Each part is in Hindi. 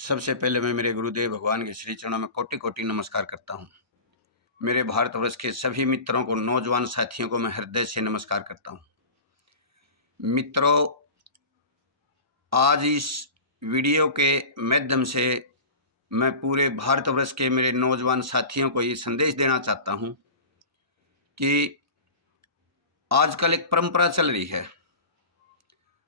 सबसे पहले मैं मेरे गुरुदेव भगवान के श्री चरणों में कोटि कोटि नमस्कार करता हूँ। मेरे भारतवर्ष के सभी मित्रों को, नौजवान साथियों को मैं हृदय से नमस्कार करता हूँ। मित्रों, आज इस वीडियो के माध्यम से मैं पूरे भारतवर्ष के मेरे नौजवान साथियों को ये संदेश देना चाहता हूँ कि आजकल एक परंपरा चल रही है।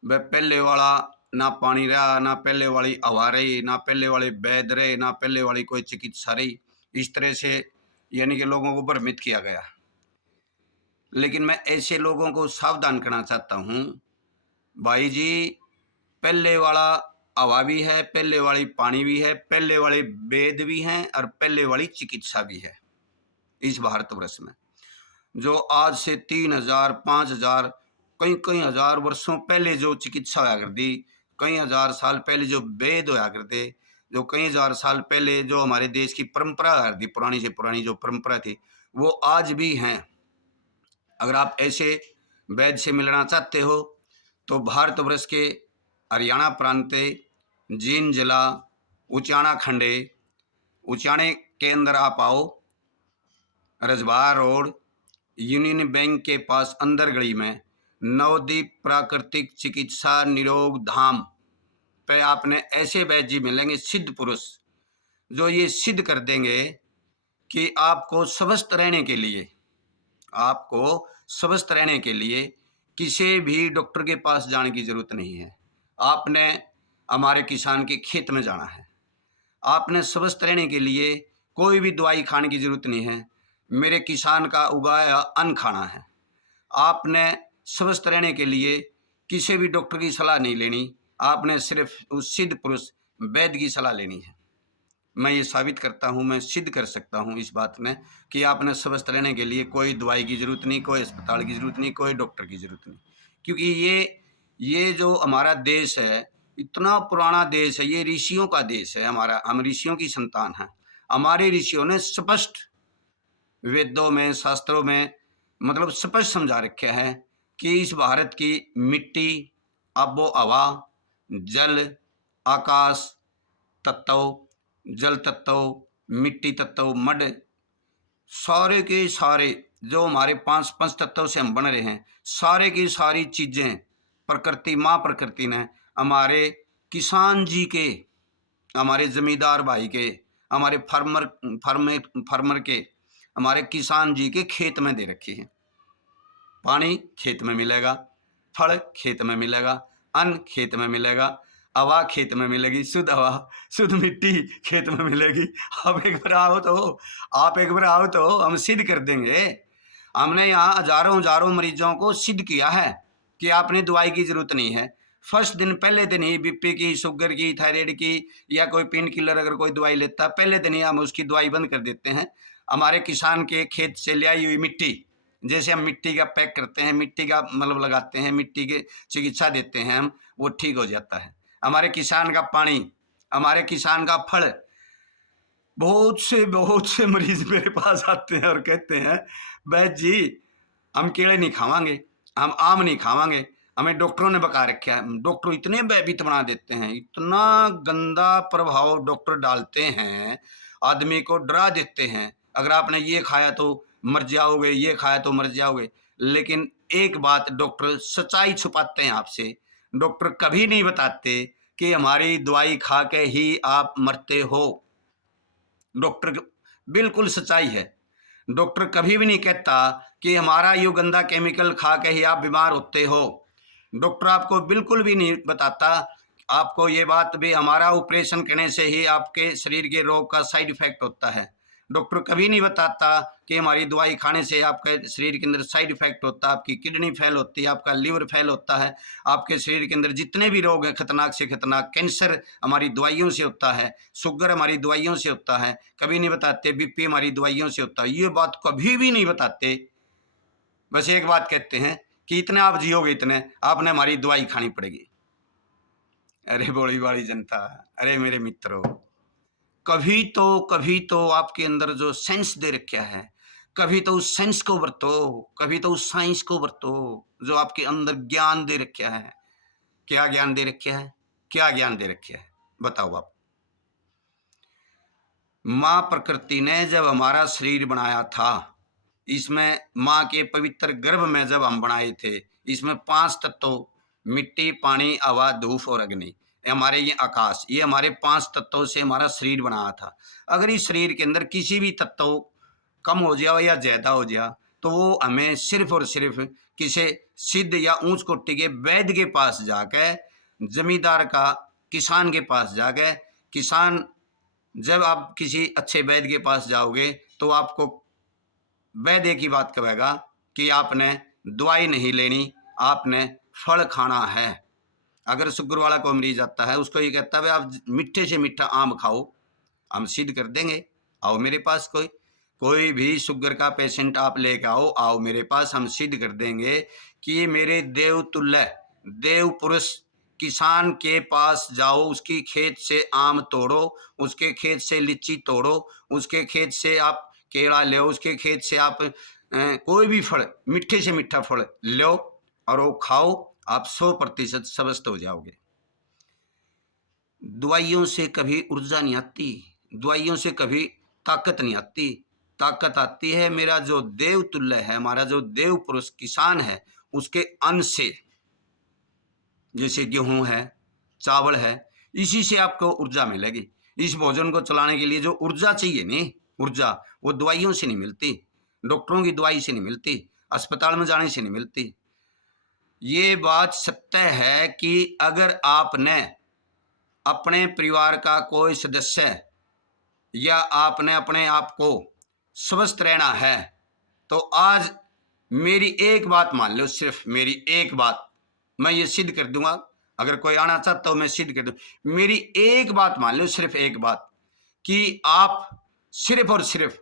वह पहले वाला ना पानी रहा, ना पहले वाली हवा रही, ना पहले वाले वैद्य रहे, ना पहले वाली कोई चिकित्सा रही। इस तरह से यानी कि लोगों को भ्रमित किया गया। लेकिन मैं ऐसे लोगों को सावधान करना चाहता हूँ, भाई जी, पहले वाला हवा भी है, पहले वाली पानी भी है, पहले वाले वेद भी हैं और पहले वाली चिकित्सा भी है। इस भारतवर्ष में जो आज से 3000, 5000, कई कई हजार वर्षों पहले जो चिकित्सा होया करती, कई हजार साल पहले जो वेद होया करते, जो कई हजार साल पहले जो हमारे देश की परंपरा थी, पुरानी से पुरानी जो परंपरा थी, वो आज भी हैं। अगर आप ऐसे वैद्य से मिलना चाहते हो तो भारतवर्ष के हरियाणा प्रांत, जींद जिला, उचाना खंडे, उचाने के अंदर आप आओ, रजबार रोड, यूनियन बैंक के पास अंदर गली में नवदीप प्राकृतिक चिकित्सा निरोग धाम पे आपने ऐसे वैद्य जी मिलेंगे, सिद्ध पुरुष, जो ये सिद्ध कर देंगे कि आपको स्वस्थ रहने के लिए किसी भी डॉक्टर के पास जाने की जरूरत नहीं है। आपने हमारे किसान के खेत में जाना है। आपने स्वस्थ रहने के लिए कोई भी दवाई खाने की जरूरत नहीं है। मेरे किसान का उगाया अन्न खाना है। आपने स्वस्थ रहने के लिए किसी भी डॉक्टर की सलाह नहीं लेनी। आपने सिर्फ उस सिद्ध पुरुष वैद्य की सलाह लेनी है। मैं ये साबित करता हूँ, मैं सिद्ध कर सकता हूँ इस बात में कि आपने स्वस्थ रहने के लिए कोई दवाई की ज़रूरत नहीं, कोई अस्पताल की ज़रूरत नहीं, कोई डॉक्टर की ज़रूरत नहीं। क्योंकि ये जो हमारा देश है, इतना पुराना देश है, ये ऋषियों का देश है हमारा। हम ऋषियों की संतान हैं। हमारे ऋषियों ने स्पष्ट वेदों में, शास्त्रों में मतलब स्पष्ट समझा रखा है कि इस भारत की मिट्टी, आबो हवा, जल, आकाश तत्व, जल तत्व, मिट्टी तत्व, मड, सारे के सारे जो हमारे पांच पंच तत्व से हम बन रहे हैं, सारे की सारी चीजें प्रकृति, माँ प्रकृति ने हमारे किसान जी के, हमारे जमींदार भाई के, हमारे फार्मर के, हमारे किसान जी के खेत में दे रखी है। पानी खेत में मिलेगा, फल खेत में मिलेगा, अन्न खेत में मिलेगा, हवा खेत में मिलेगी, शुद्ध हवा, शुद्ध मिट्टी खेत में मिलेगी। आप एक बार आओ तो हम सिद्ध कर देंगे। हमने यहाँ हजारों हजारों मरीजों को सिद्ध किया है कि आपने दवाई की जरूरत नहीं है। फर्स्ट दिन, पहले दिन ही बीपी की, शुगर की, थायराइड की या कोई पेन किलर अगर कोई दवाई लेता, पहले दिन ही हम उसकी दवाई बंद कर देते हैं। हमारे किसान के खेत से ले आई हुई मिट्टी, जैसे हम मिट्टी का पैक करते हैं, मिट्टी का मतलब लगाते हैं, मिट्टी के चिकित्सा देते हैं हम, वो ठीक हो जाता है। हमारे किसान का पानी, हमारे किसान का फल। बहुत से मरीज मेरे पास आते हैं और कहते हैं, वैद्य जी, हम केले नहीं खावांगे, हम आम नहीं खावांगे, हमें डॉक्टरों ने बका रखा है। डॉक्टर इतने भयभीत बना देते हैं, इतना गंदा प्रभाव डॉक्टर डालते हैं, आदमी को डरा देते हैं। अगर आपने ये खाया तो मर जाओगे, ये खाया तो मर जाओगे। लेकिन एक बात, डॉक्टर सच्चाई छुपाते हैं आपसे। डॉक्टर कभी नहीं बताते कि हमारी दवाई खा के ही आप मरते हो। डॉक्टर बिल्कुल सच्चाई है। डॉक्टर कभी भी नहीं कहता कि हमारा ये गंदा केमिकल खा के ही आप बीमार होते हो। डॉक्टर आपको बिल्कुल भी नहीं बताता। आपको ये बात भी, हमारा ऑपरेशन करने से ही आपके शरीर के रोग का साइड इफेक्ट होता है। डॉक्टर कभी नहीं बताता कि हमारी दवाई खाने से आपके शरीर के अंदर साइड इफेक्ट होता है, आपकी किडनी फेल होती है, आपका लिवर फेल होता है, आपके शरीर के अंदर जितने भी रोग हैं खतरनाक से खतरनाक, कैंसर हमारी दवाइयों से होता है, शुगर हमारी दवाइयों से होता है। कभी नहीं बताते बीपी हमारी दवाइयों से होता है। ये बात कभी भी नहीं बताते। बस एक बात कहते हैं कि इतने आप जियोगे, इतने आपने हमारी दवाई खानी पड़ेगी। अरे बोली वाली जनता, अरे मेरे मित्रों, कभी तो आपके अंदर जो सेंस दे रखा है, कभी तो उस सेंस को बरतो, कभी तो उस साइंस को बरतो जो आपके अंदर ज्ञान दे रखा है। क्या ज्ञान दे रखा है? क्या ज्ञान दे रखा है? बताओ आप। माँ प्रकृति ने जब हमारा शरीर बनाया था, इसमें माँ के पवित्र गर्भ में जब हम बनाए थे, इसमें 5 तत्वों मिट्टी, पानी, हवा, धूप और अग्नि, हमारे ये आकाश, ये हमारे 5 तत्वों से हमारा शरीर बनाया था। अगर इस शरीर के अंदर किसी भी तत्व कम हो जाए या ज़्यादा हो जाए तो वो हमें सिर्फ और सिर्फ किसी सिद्ध या ऊंच कोटि के वैद्य के पास जाकर, जमींदार का, किसान के पास जाकर, किसान जब आप किसी अच्छे वैद्य के पास जाओगे तो आपको वैद्य एक ही बात कहेगा कि आपने दवाई नहीं लेनी, आपने फल खाना है। अगर शुगर वाला कोई मरीज आता है, उसको ये कहता है आप मीठे से मीठा आम खाओ, हम सिद्ध कर देंगे, आओ मेरे पास। कोई भी शुगर का पेशेंट आप लेकर आओ मेरे पास, हम सिद्ध कर देंगे कि मेरे देवतुल्य देव पुरुष किसान के पास जाओ, उसकी खेत से आम तोड़ो, उसके खेत से लीची तोड़ो, उसके खेत से आप केला लो, उसके खेत से आप कोई भी फल, मीठे से मीठा फल लो और वो खाओ, आप 100% स्वस्थ हो जाओगे। दवाइयों से कभी ऊर्जा नहीं आती, दवाइयों से कभी ताकत नहीं आती। ताकत आती है मेरा जो देवतुल्य है, हमारा जो देव पुरुष किसान है, उसके अन्न से। जैसे गेहूं है, चावल है, इसी से आपको ऊर्जा मिलेगी। इस भोजन को चलाने के लिए जो ऊर्जा चाहिए नहीं, ऊर्जा वो दवाइयों से नहीं मिलती, डॉक्टरों की दवाई से नहीं मिलती, अस्पताल में जाने से नहीं मिलती। ये बात सत्य है कि अगर आपने अपने परिवार का कोई सदस्य या आपने अपने आप को स्वस्थ रहना है तो आज मेरी एक बात मान लो, सिर्फ मेरी एक बात, मैं ये सिद्ध कर दूंगा। अगर कोई आना चाहता हो मैं सिद्ध कर दूँ, मेरी एक बात मान लो, सिर्फ एक बात, कि आप सिर्फ और सिर्फ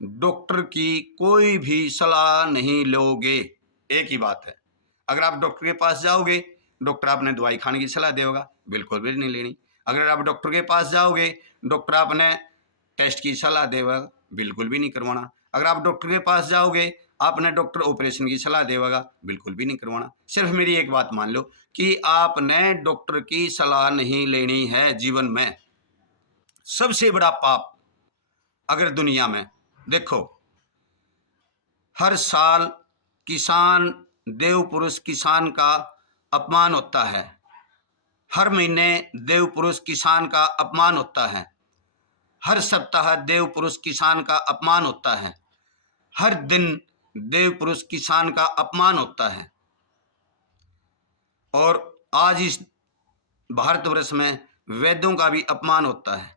डॉक्टर की कोई भी सलाह नहीं लोगे। एक ही बात है, अगर आप डॉक्टर के पास जाओगे, डॉक्टर आपने दवाई खाने की सलाह देगा, बिल्कुल भी नहीं लेनी। अगर आप डॉक्टर के पास जाओगे, डॉक्टर आपने टेस्ट की सलाह देगा, बिल्कुल भी नहीं करवाना। अगर आप डॉक्टर के पास जाओगे, आपने डॉक्टर ऑपरेशन की सलाह देगा, बिल्कुल भी नहीं करवाना। सिर्फ मेरी एक बात मान लो कि आपने डॉक्टर की सलाह नहीं लेनी है। जीवन में सबसे बड़ा पाप अगर दुनिया में देखो, हर साल किसान, देव पुरुष किसान का अपमान होता है, हर महीने देव पुरुष किसान का अपमान होता है, हर सप्ताह देव पुरुष किसान का अपमान होता है, हर दिन देव पुरुष किसान का अपमान होता है। और आज इस भारतवर्ष में वेदों का भी अपमान होता है।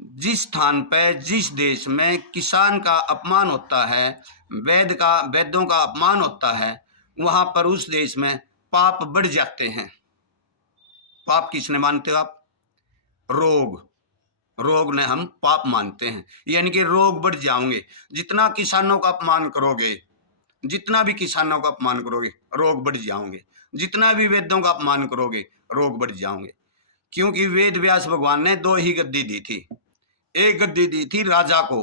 जिस स्थान पर, जिस देश में किसान का अपमान होता है, वेदों का अपमान होता है, वहां पर उस देश में पाप बढ़ जाते हैं। पाप किसने मानते हो आप? रोग ने हम पाप मानते हैं, यानी कि रोग बढ़ जाओगे। जितना किसानों का अपमान करोगे, जितना भी किसानों का अपमान करोगे, रोग बढ़ जाओगे। जितना भी वेदों का अपमान करोगे, रोग बढ़ जाओगे। क्योंकि वेद व्यास भगवान ने 2 ही गद्दी दी थी। एक गद्दी दी थी राजा को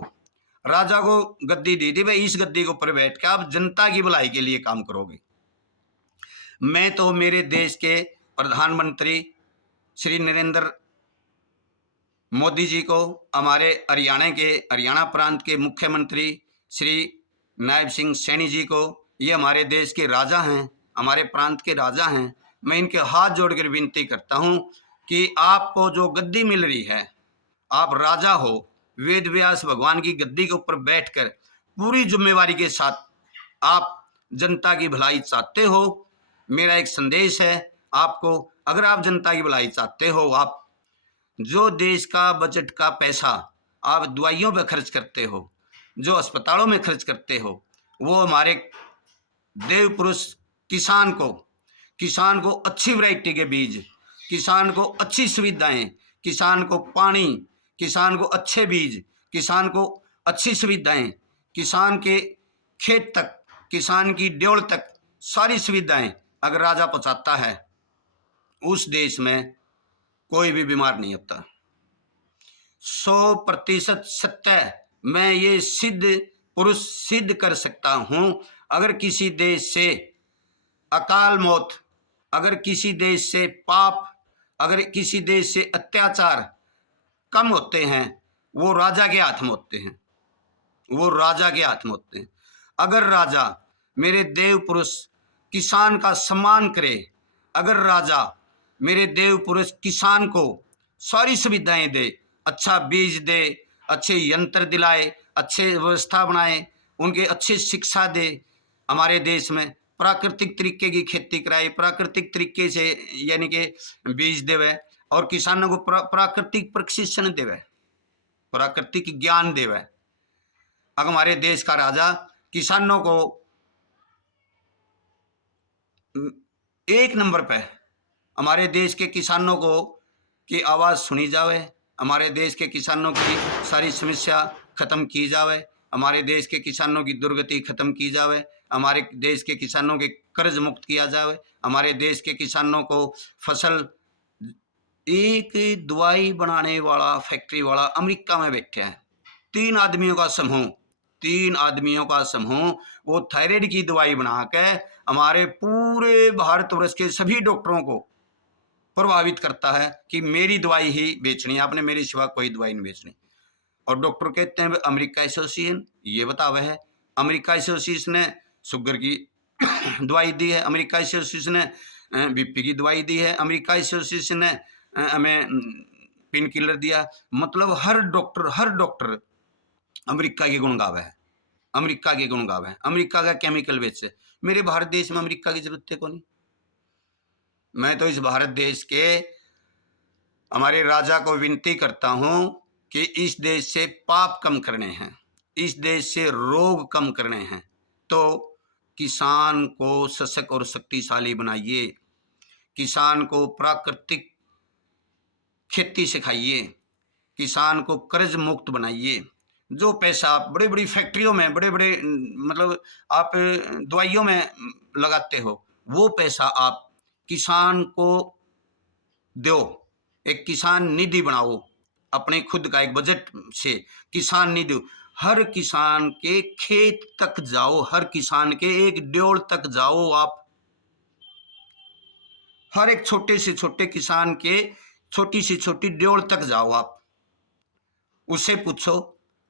गद्दी दी थी, भाई इस गद्दी के ऊपर बैठ के आप जनता की भलाई के लिए काम करोगे। मैं तो मेरे देश के प्रधानमंत्री श्री नरेंद्र मोदी जी को, हमारे हरियाणा प्रांत के मुख्यमंत्री श्री नायब सिंह सैनी जी को, ये हमारे देश के राजा हैं, हमारे प्रांत के राजा हैं, मैं इनके हाथ जोड़कर विनती करता हूं कि आपको जो गद्दी मिल रही है, आप राजा हो, वेद व्यास भगवान की गद्दी के ऊपर बैठकर पूरी जिम्मेवारी के साथ आप जनता की भलाई चाहते हो। मेरा एक संदेश है आपको, अगर आप जनता की भलाई चाहते हो, आप जो देश का बजट का पैसा आप दवाइयों पर खर्च करते हो, जो अस्पतालों में खर्च करते हो, वो हमारे देव पुरुष किसान को अच्छी वैरायटी के बीज, किसान को अच्छी सुविधाएं, किसान को पानी, किसान को अच्छे बीज, किसान को अच्छी सुविधाएं, किसान के खेत तक, किसान की ड्योल तक सारी सुविधाएं अगर राजा पहुंचाता है, उस देश में कोई भी बीमार नहीं होता। 100% सत्य मैं ये सिद्ध कर सकता हूं। अगर किसी देश से अकाल मौत, अगर किसी देश से पाप, अगर किसी देश से अत्याचार कम होते हैं वो राजा के हाथ में होते हैं, वो राजा के हाथ में होते हैं। अगर राजा मेरे देव पुरुष किसान का सम्मान करे, अगर राजा मेरे देव पुरुष किसान को सारी सुविधाएं दे, अच्छा बीज दे, अच्छे यंत्र दिलाए, अच्छे व्यवस्था बनाए, उनके अच्छे शिक्षा दे, हमारे देश में प्राकृतिक तरीके की खेती कराए, प्राकृतिक तरीके से यानी कि बीज देवे और किसानों को प्राकृतिक प्रशिक्षण देवे, प्राकृतिक ज्ञान देवे। अगर हमारे देश का राजा किसानों को एक नंबर पे, हमारे देश के किसानों को की आवाज़ सुनी जावे, हमारे देश के किसानों की सारी समस्या खत्म की जावे, हमारे देश के किसानों की दुर्गति खत्म की जावे, हमारे देश के किसानों के कर्ज मुक्त किया जावे, हमारे देश के किसानों को फसल, एक दवाई बनाने वाला फैक्ट्री वाला अमेरिका में बैठा है, 3 आदमियों का समूह, 3 आदमियों का समूह, वो थायराइड की दवाई बना के हमारे पूरे भारतवर्ष के सभी डॉक्टरों को प्रभावित करता है कि मेरी दवाई ही बेचनी है, आपने मेरे सिवा कोई दवाई नहीं बेचनी। और डॉक्टर कहते हैं अमेरिका एसोसिएशन ये बतावे है, अमेरिका एसोसिएशन ने शुगर की दवाई दी है, अमेरिका एसोसिएशन ने बीपी की दवाई दी है, अमेरिका एसोसिएशन ने हमें पेन किलर दिया। मतलब हर डॉक्टर अमेरिका के गुण गावे है, अमेरिका के गुण गावे है, अमेरिका का केमिकल बेचे। मेरे भारत देश में अमेरिका की जरूरत है कौन। मैं तो इस भारत देश के हमारे राजा को विनती करता हूं कि इस देश से पाप कम करने हैं, इस देश से रोग कम करने हैं, तो किसान को सशक्त और शक्तिशाली बनाइए, किसान को प्राकृतिक खेती सिखाइए, किसान को कर्ज मुक्त बनाइए। जो पैसा आप बड़े बड़ी फैक्ट्रियों में, बड़े बड़े मतलब आप दवाइयों में लगाते हो, वो पैसा आप किसान को दो, एक किसान निधि बनाओ, अपने खुद का एक बजट से किसान निधि, हर किसान के खेत तक जाओ, हर किसान के एक ड्योल तक जाओ, आप हर एक छोटे से छोटे किसान के छोटी से छोटी ड्योल तक जाओ, आप उससे पूछो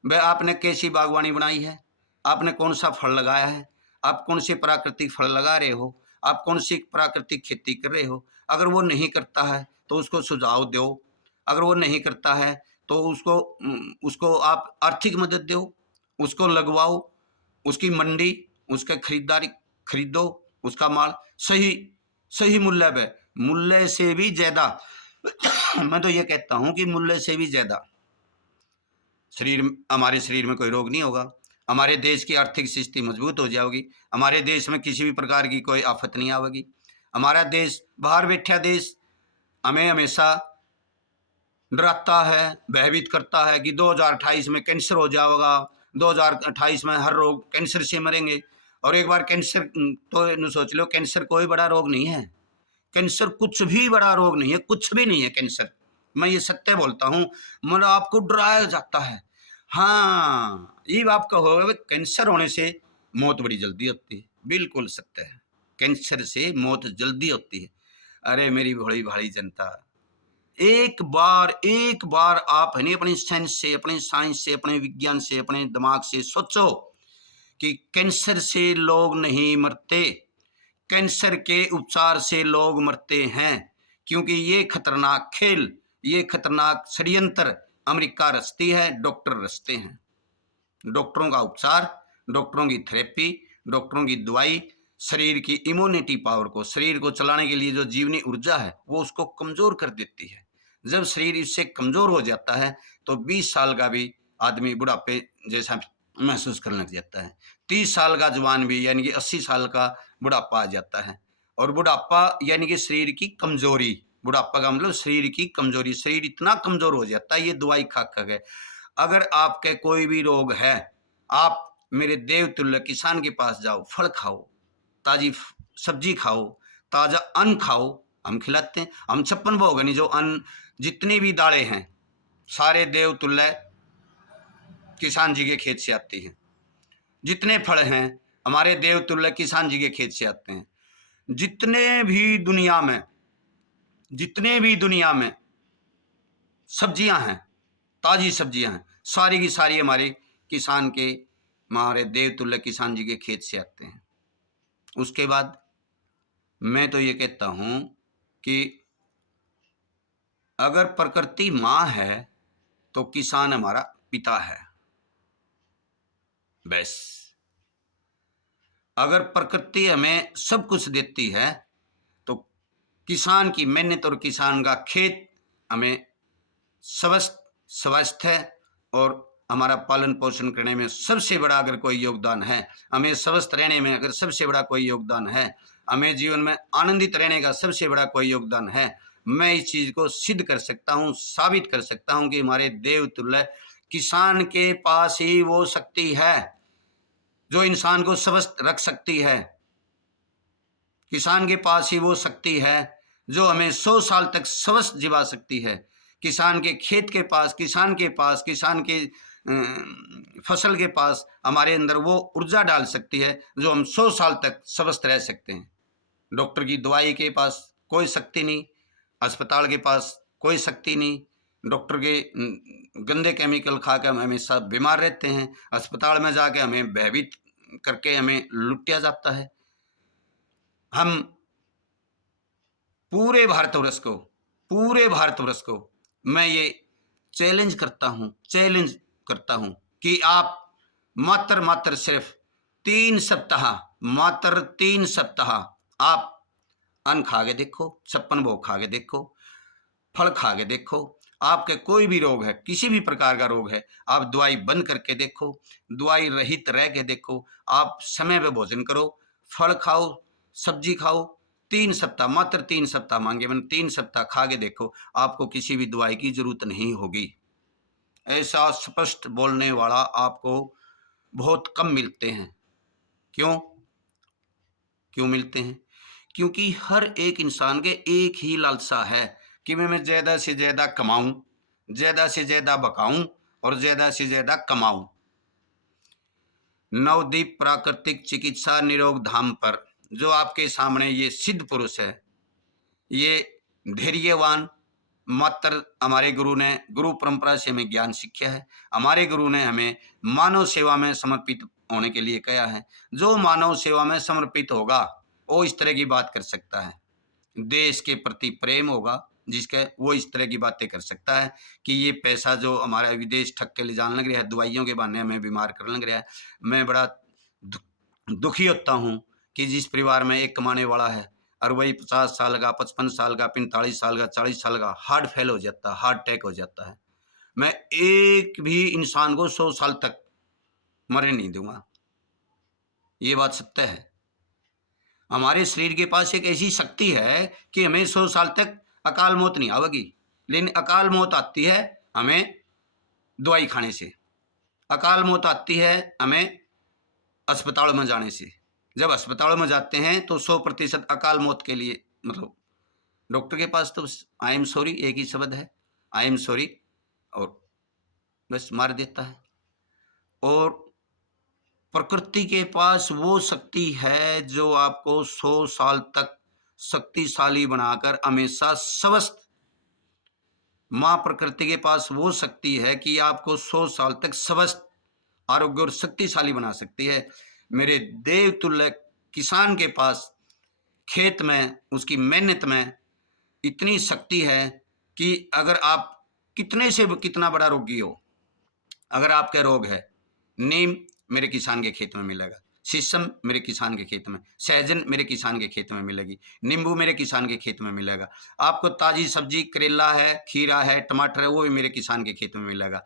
भाई आपने कैसी बागवानी बनाई है, आपने कौन सा फल लगाया है, आप कौन से प्राकृतिक फल लगा रहे हो, आप कौन सी प्राकृतिक खेती कर रहे हो। अगर वो नहीं करता है तो उसको सुझाव दो, अगर वो नहीं करता है तो उसको आप आर्थिक मदद दो, उसको लगवाओ, उसकी मंडी, उसका खरीदारी खरीदो, उसका माल सही मूल्य पे, मूल्य से भी ज्यादा मैं तो ये कहता हूं कि मूल्य से भी ज्यादा हमारे शरीर में कोई रोग नहीं होगा, हमारे देश की आर्थिक स्थिति मजबूत हो जाएगी, हमारे देश में किसी भी प्रकार की कोई आफत नहीं आवेगी। हमारा देश बाहर बैठा देश हमें हमेशा डराता है, भयभीत करता है कि 2028 में कैंसर हो जाएगा, 2028 में हर रोग कैंसर से मरेंगे। और एक बार कैंसर तो सोच लो, कैंसर कोई बड़ा रोग नहीं है, कैंसर कुछ भी बड़ा रोग नहीं है, कुछ भी नहीं है कैंसर, मैं ये सत्य बोलता हूँ। मतलब आपको डराया जाता है, हाँ ये आप कहोगे कैंसर होने से मौत बड़ी जल्दी होती है, बिल्कुल सत्य है, कैंसर से मौत जल्दी होती है। अरे मेरी बड़ी भारी जनता, एक बार आप है नहीं अपनी साइंस से, अपने विज्ञान से, अपने दिमाग से सोचो कि कैंसर से लोग नहीं मरते, कैंसर के उपचार से लोग मरते हैं, क्योंकि ये खतरनाक खेल, ये खतरनाक षड्यंत्र अमेरिका रचती है, डॉक्टर रचते हैं। डॉक्टरों का उपचार, डॉक्टरों की थेरेपी, डॉक्टरों की दवाई शरीर की इम्यूनिटी पावर को, शरीर को चलाने के लिए जो जीवनी ऊर्जा है वो उसको कमजोर कर देती है। जब शरीर इससे कमजोर हो जाता है तो 20 साल का भी आदमी बुढ़ापे जैसा महसूस करने लग जाता है, 30 साल का जवान भी यानी कि 80 साल का बुढ़ापा आ जाता है। और बुढ़ापा यानी कि शरीर की कमजोरी, बुढ़ापा का मतलब शरीर की कमजोरी, शरीर इतना कमजोर हो जाता है ये दवाई खा के। अगर आपके कोई भी रोग है, आप मेरे देवतुल्य किसान के पास जाओ, फल खाओ, ताजी सब्जी खाओ, ताजा अन्न खाओ, हम खिलाते हैं, हम 56 भोग नहीं, जो अन्न जितनी भी दालें हैं सारे देवतुल्य किसान जी के खेत से आते हैं, जितने फल हैं हमारे देवतुल्य किसान जी के खेत से आते हैं, जितने भी दुनिया में सब्जियां हैं, ताजी सब्जियां हैं, सारी की सारी हमारे किसान के, हमारे देवतुल्य किसान जी के खेत से आते हैं। उसके बाद मैं तो ये कहता हूँ कि अगर प्रकृति माँ है तो किसान हमारा पिता है। बस अगर प्रकृति हमें सब कुछ देती है तो किसान की मेहनत और किसान का खेत हमें स्वस्थ है, और हमारा पालन पोषण करने में सबसे बड़ा अगर कोई योगदान है, हमें स्वस्थ रहने में अगर सबसे बड़ा कोई योगदान है, हमें जीवन में आनंदित रहने का सबसे बड़ा कोई योगदान है, मैं इस चीज़ को सिद्ध कर सकता हूँ, साबित कर सकता हूँ कि हमारे देवतुल्य किसान के पास ही वो शक्ति है जो इंसान को स्वस्थ रख सकती है। किसान के पास ही वो शक्ति है जो हमें 100 साल तक स्वस्थ जिवा सकती है। किसान के खेत के पास, किसान के फसल के पास हमारे अंदर वो ऊर्जा डाल सकती है जो हम 100 साल तक स्वस्थ रह सकते हैं। डॉक्टर की दवाई के पास कोई शक्ति नहीं, अस्पताल के पास कोई शक्ति नहीं। डॉक्टर के गंदे केमिकल खा कर हम हमेशा बीमार रहते हैं, अस्पताल में जाके हमें भयभीत करके हमें लुटिया जाता है। हम पूरे भारतवर्ष को मैं ये चैलेंज करता हूँ कि आप मात्र सिर्फ 3 सप्ताह आप अन्न खा के देखो, 56 भोग खा के देखो, फल खा के देखो। आपके कोई भी रोग है, किसी भी प्रकार का रोग है, आप दवाई बंद करके देखो, दवाई रहित रह के देखो, आप समय पे भोजन करो, फल खाओ, सब्जी खाओ, 3 सप्ताह, मात्र 3 सप्ताह मांगे मैंने, 3 सप्ताह खा के देखो, आपको किसी भी दवाई की जरूरत नहीं होगी। ऐसा स्पष्ट बोलने वाला आपको बहुत कम मिलते हैं। क्यों मिलते हैं? क्योंकि हर एक इंसान के एक ही लालसा है कि मैं ज़्यादा से ज़्यादा कमाऊं, ज़्यादा से ज़्यादा बकाऊं और ज़्यादा से ज़्यादा कमाऊं। नवदीप प्राकृतिक चिकित्सा निरोग धाम पर जो आपके सामने ये सिद्ध पुरुष है, ये धैर्यवान, मात्र हमारे गुरु ने, गुरु परंपरा से हमें ज्ञान सीखा है। हमारे गुरु ने हमें मानव सेवा में समर्पित होने के लिए कहा है। जो मानव सेवा में समर्पित होगा वो इस तरह की बात कर सकता है। देश के प्रति प्रेम होगा जिसका, वो इस तरह की बातें कर सकता है कि ये पैसा जो हमारा विदेश ठग के ले जाने लग रहा है, दवाइयों के बहाने हमें बीमार करने लग रहा है। मैं बड़ा दुखी होता हूँ कि जिस परिवार में एक कमाने वाला है और वही 50 साल का, 55 साल का, 45 साल का, 40 साल का हार्ट फेल हो जाता है, हार्ट अटैक हो जाता है। मैं एक भी इंसान को 100 साल तक मरने नहीं दूंगा। ये बात सत्य है। हमारे शरीर के पास एक ऐसी शक्ति है कि हमें 100 साल तक अकाल मौत नहीं आवेगी, लेकिन अकाल मौत आती है हमें दवाई खाने से, अकाल मौत आती है हमें अस्पताल में जाने से। जब अस्पताल में जाते हैं तो 100% अकाल मौत के लिए, मतलब डॉक्टर के पास तो आई एम सॉरी एक ही शब्द है, आई एम सॉरी, और बस मार देता है। और प्रकृति के पास वो शक्ति है जो आपको 100 साल तक शक्तिशाली बनाकर हमेशा स्वस्थ, माँ प्रकृति के पास वो शक्ति है कि आपको 100 साल तक स्वस्थ, आरोग्य और शक्तिशाली बना सकती है। मेरे देवतुल्य किसान के पास खेत में, उसकी मेहनत में इतनी शक्ति है कि अगर आप कितने से कितना बड़ा रोगी हो, अगर आपका रोग है, नीम मेरे किसान के खेत में मिलेगा, शीशम मेरे किसान के खेत में, सहजन मेरे किसान के खेत में मिलेगी, नींबू मेरे किसान के खेत में मिलेगा। आपको ताज़ी सब्जी, करेला है, खीरा है, टमाटर है, वो भी मेरे किसान के खेत में मिलेगा।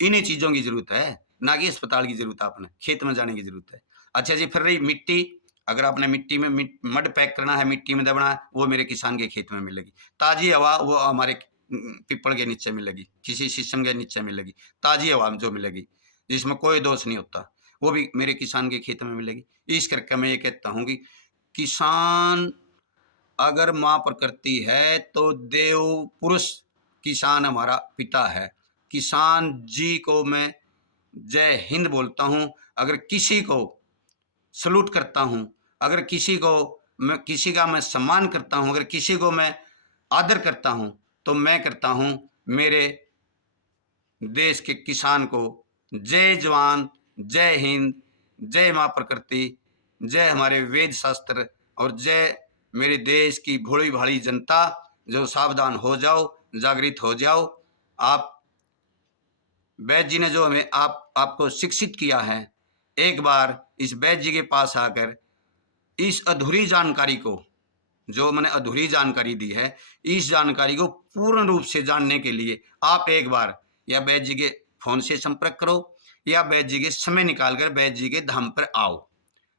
इन्हीं चीज़ों की ज़रूरत है, ना कि अस्पताल की ज़रूरत, आपने खेत में जाने की ज़रूरत है। अच्छा जी, फिर रही मिट्टी, अगर आपने मिट्टी में मड पैक करना है, मिट्टी में दबना है, वो मेरे किसान के खेत में मिलेगी। ताज़ी हवा वो हमारे पीपल के नीचे मिलेगी, किसी शीशम के नीचे मिलेगी। ताज़ी हवा जो मिलेगी जिसमें कोई दोष नहीं होता, वो भी मेरे किसान के खेत में मिलेगी। इस करके मैं ये कहता हूँ कि किसान अगर माँ प्रकृति है तो देव पुरुष किसान हमारा पिता है। किसान जी को मैं जय हिंद बोलता हूँ। अगर किसी को सलूट करता हूँ, अगर किसी का मैं सम्मान करता हूँ, अगर किसी को मैं आदर करता हूँ, तो मैं करता हूँ मेरे देश के किसान को जय जवान, जय हिंद, जय माँ प्रकृति, जय हमारे वेद शास्त्र और जय मेरे देश की भोली भाली जनता। जो सावधान हो जाओ, जागृत हो जाओ। आप वैद्य जी ने जो हमें आपको शिक्षित किया है, एक बार इस वैद्य जी के पास आकर इस अधूरी जानकारी को, जो मैंने अधूरी जानकारी दी है, इस जानकारी को पूर्ण रूप से जानने के लिए आप एक बार या वैद्य जी के फोन से संपर्क करो या वैद्य जी के समय निकालकर वैद्य जी के धाम पर आओ।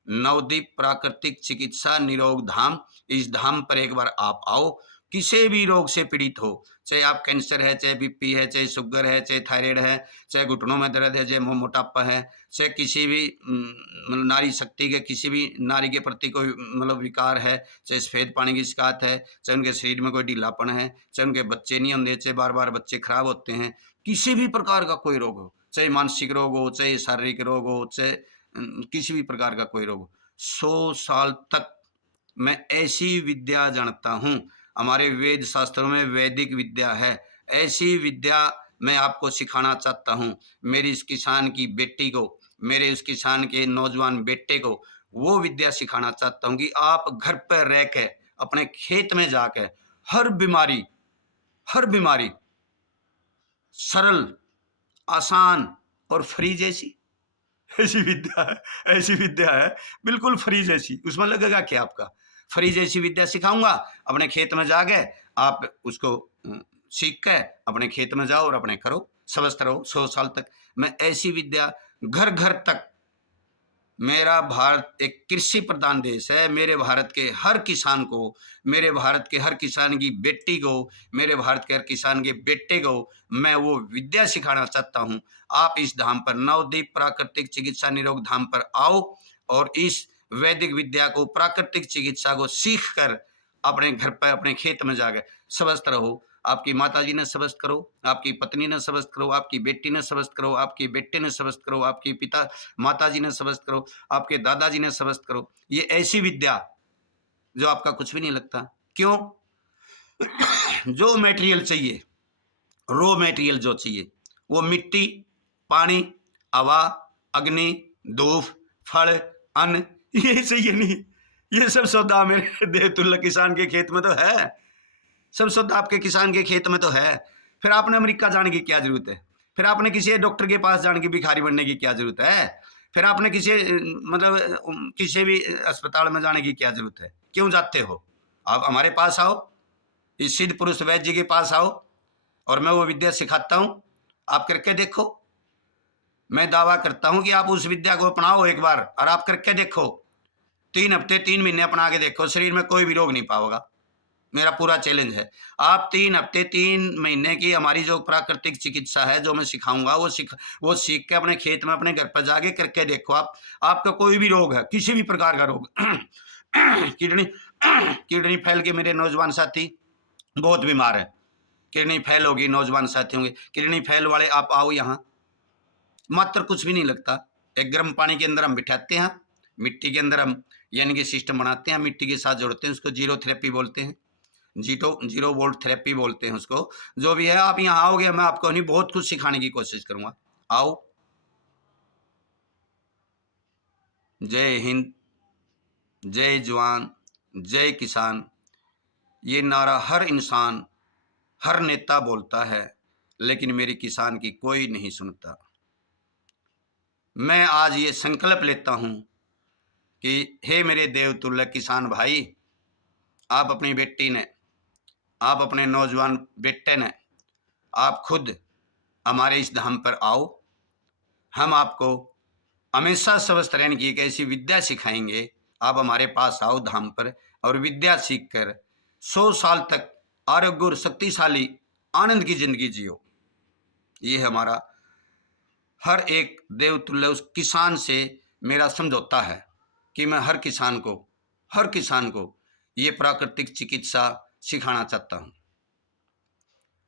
नवदीप प्राकृतिक चिकित्सा निरोग धाम, इस धाम पर एक बार आप आओ। किसी भी रोग से पीड़ित हो, चाहे आप कैंसर है, चाहे बीपी है, चाहे शुगर है, चाहे थायराइड है, चाहे घुटनों में दर्द है, चाहे मोटापा है, चाहे किसी भी नारी शक्ति के किसी भी नारी के प्रति कोई विकार है, चाहे सफेद पानी की शिकायत है, चाहे उनके शरीर में कोई ढीलापन है, चाहे उनके बच्चे नहीं होते, चाहे बार बार बच्चे खराब होते हैं, किसी भी प्रकार का कोई रोग हो, चाहे मानसिक रोग हो, चाहे शारीरिक रोग हो, चाहे किसी भी प्रकार का कोई रोग हो, 100 साल तक मैं ऐसी विद्या जानता हूँ। हमारे वेद शास्त्रों में वैदिक विद्या है, ऐसी विद्या मैं आपको सिखाना चाहता हूँ। मेरी इस किसान की बेटी को, मेरे उस किसान के नौजवान बेटे को वो विद्या सिखाना चाहता हूँ कि आप घर पर रह के अपने खेत में जाकर हर बीमारी सरल, आसान और फ्री जैसी ऐसी विद्या है, ऐसी विद्या है बिल्कुल फ्री जैसी। उसमें लगेगा क्या आपका? फ्री जैसी विद्या सिखाऊंगा। अपने खेत में जाके आप उसको सीख के अपने खेत में जाओ और अपने करो, स्वस्थ रहो 100 साल तक। मैं ऐसी विद्या घर घर तक, मेरा भारत एक कृषि प्रधान देश है। मेरे भारत के हर किसान को, मेरे भारत के हर किसान की बेटी को, मेरे भारत के हर किसान के बेटे को मैं वो विद्या सिखाना चाहता हूँ। आप इस धाम पर, नवदीप प्राकृतिक चिकित्सा निरोग धाम पर आओ और इस वैदिक विद्या को, प्राकृतिक चिकित्सा को सीख कर अपने घर पर, अपने खेत में जाकर स्वस्थ रहो। आपकी माताजी ने स्वस्थ करो, आपकी पत्नी ने स्वस्थ करो, आपकी बेटी ने स्वस्थ करो, आपके बेटे ने स्वस्थ करो, आपकी पिता माताजी ने स्वस्थ करो, आपके दादाजी ने स्वस्थ करो। ये ऐसी विद्या जो आपका कुछ भी नहीं लगता। क्यों? जो मटेरियल चाहिए, रॉ मटेरियल जो चाहिए, वो मिट्टी, पानी, हवा, अग्नि, धूप, फल, अन्न, ये चाहिए नहीं। ये सब सौदा मेरे देवतुल्य किसान के खेत में तो है, सब सौदा आपके किसान के खेत में तो है। फिर आपने अमेरिका जाने की क्या जरूरत है? फिर आपने किसी डॉक्टर के पास जाने की, भिखारी बनने की क्या जरूरत है? फिर आपने किसी भी अस्पताल में जाने की क्या जरूरत है? क्यों जाते हो? आप हमारे पास आओ, इस सिद्ध पुरुष वैद्य जी के पास आओ और मैं वो विद्या सिखाता हूँ। आप करके देखो। मैं दावा करता हूँ कि आप उस विद्या को अपनाओ एक बार और आप करके देखो। 3 हफ्ते 3 महीने अपना के देखो, शरीर में कोई भी रोग नहीं पाओगा। मेरा पूरा चैलेंज है। आप 3 हफ्ते 3 महीने की हमारी जो प्राकृतिक चिकित्सा है, जो मैं सिखाऊंगा, वो सीख के अपने खेत में, अपने घर पर जाके करके देखो। आपका कोई भी रोग है, किसी भी प्रकार का रोग किडनी फेल के मेरे नौजवान साथी बहुत बीमार है। किडनी फेल होगी, नौजवान साथी होंगे किडनी फेल वाले, आप आओ यहाँ। मात्र कुछ भी नहीं लगता। एक गर्म पानी के अंदर हम बिठाते हैं, मिट्टी के अंदर हम यानी कि सिस्टम बनाते हैं, मिट्टी के साथ जोड़ते हैं, उसको जीरो थेरेपी बोलते हैं, जीरो वोल्ट थेरेपी बोलते हैं उसको। जो भी है, आप यहाँ आओगे, मैं आपको नहीं बहुत कुछ सिखाने की कोशिश करूंगा। आओ। जय हिंद, जय जवान, जय किसान, ये नारा हर इंसान, हर नेता बोलता है, लेकिन मेरी किसान की कोई नहीं सुनता। मैं आज ये संकल्प लेता हूँ कि हे मेरे देवतुल्य किसान भाई, आप अपनी बेटी ने, आप अपने नौजवान बेटे ने, आप खुद हमारे इस धाम पर आओ। हम आपको हमेशा स्वस्थ रहने की एक ऐसी विद्या सिखाएंगे। आप हमारे पास आओ धाम पर और विद्या सीखकर 100 साल तक आरोग्य और शक्तिशाली आनंद की जिंदगी जियो। ये हमारा हर एक देवतुल्य उस किसान से मेरा समझौता है कि मैं हर किसान को ये प्राकृतिक चिकित्सा सिखाना चाहता हूँ।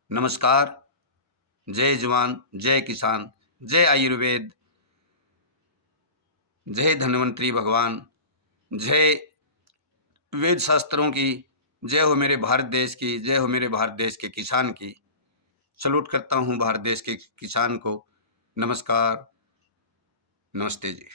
नमस्कार। जय जवान, जय किसान, जय आयुर्वेद, जय धन्वंतरी भगवान, जय वेद शास्त्रों की, जय हो मेरे भारत देश की, जय हो मेरे भारत देश के किसान की। सलूट करता हूँ भारत देश के किसान को। नमस्कार, नमस्ते जी।